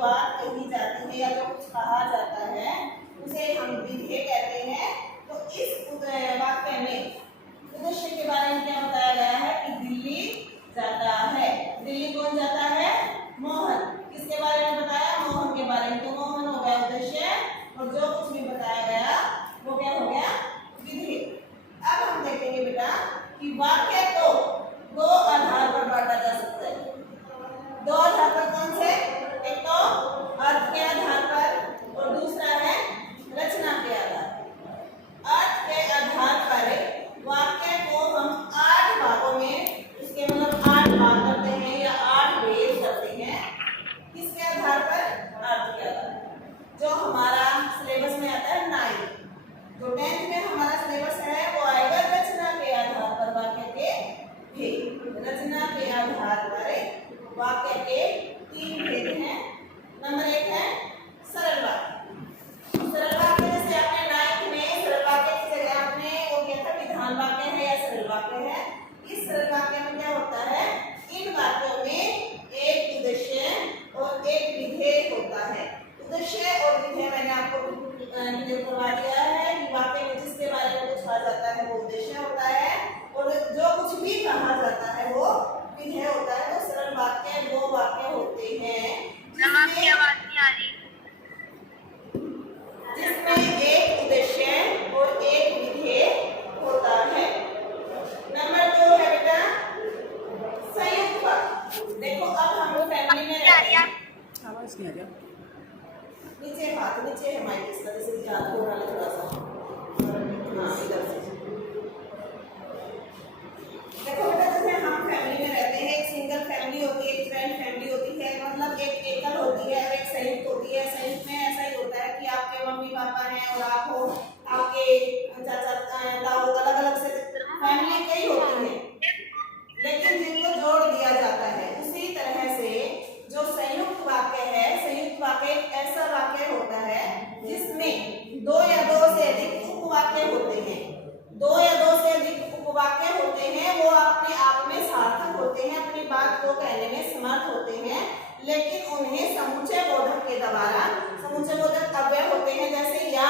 बात कही जाती है या जो कुछ कहा जाता है उसे हम विधेय कहते हैं। तो इस वाक्य में उद्देश्य के बारे में क्या बताया गया है कि दिल्ली जाता है। दिल्ली कौन जाता है? मोहन। किसके बारे में बताया? मोहन के बारे में। तो मोहन हो गया उद्देश्य और जो कुछ भी बताया गया वो क्या हो गया? विधेय। अब हम देखेंगे बेटा कि वाक्य को दो आधार पर बांटा जा सकता है। दो आधार पर कौन से? एक तो अर्थ के आधार पर और दूसरा है रचना के आधार पर। अर्थ के आधार पर वाक्य को हम 8 भागों में, उसके मतलब 8 भाग करते हैं या 8 भेद करते हैं। किसके आधार पर? अर्थ के आधार पर। जो हमारा सिलेबस में आता है 9, जो 10th में हमारा सिलेबस है वो आएगा रचना के आधार पर वाक्य के भेद। रचना के आधार पर वाक्य के 3 भेद हैं। नंबर 1 है सरल वाक्य। सरल वाक्य जैसे आपने 9th में सरल वाक्य की जगह आपने वो किया था विधान वाक्य है या सरल वाक्य है। इस सरल वाक्य में क्या होता है? इन वाक्यों में एक उद्देश्य और एक विधेय होता है। उद्देश्य और विधेय मैंने आपको क्लियर करवा दिया है कि वाक्य में जिसके बारे में कुछ कहा जाता है वो उद्देश्य होता है और जो कुछ भी कहा जाता है वो विधेय होता है। तो सरल वाक्य वो वाक्य होते हैं जिसमें एक उद्देश्य और एक विधेय होता है। नंबर 2 है बेटा संयुक्त वाक्य। देखो अब हम लोग फैमिली में रहते हैं। आवाज नहीं आ रहा। नीचे हाथ नीचे है माइक इसका, जैसे याद हो रहा है थोड़ा सा। हाँ इधर से देखो बेटा, जैसे हम फैमिली में रहते हैं, एक सिंगल फैमिली होती है, एक जॉइंट फैमिली होती है, मतलब एक एकल होती है और एक संयुक्त होती है। संयुक्त में ऐसा ही होता है कि आपके मम्मी पापा हैं और आप हो, आपके चाचा ताऊ, अलग अलग से फैमिली कई होती है लेकिन जिनको जोड़ दिया जाता है। उसी तरह से जो संयुक्त वाक्य है, संयुक्त वाक्य एक ऐसा वाक्य होता है जिसमें 2 या 2 से अधिक उपवाक्य होते हैं। 2 या 2 से अधिक उपवाक्य होते हैं, वो अपने आप में सार्थक होते हैं, अपनी बात को कहने में समर्थ होते हैं, लेकिन उन्हें समुच्चय बोधक के द्वारा, समुच्चय बोधक अव्यय होते हैं जैसे या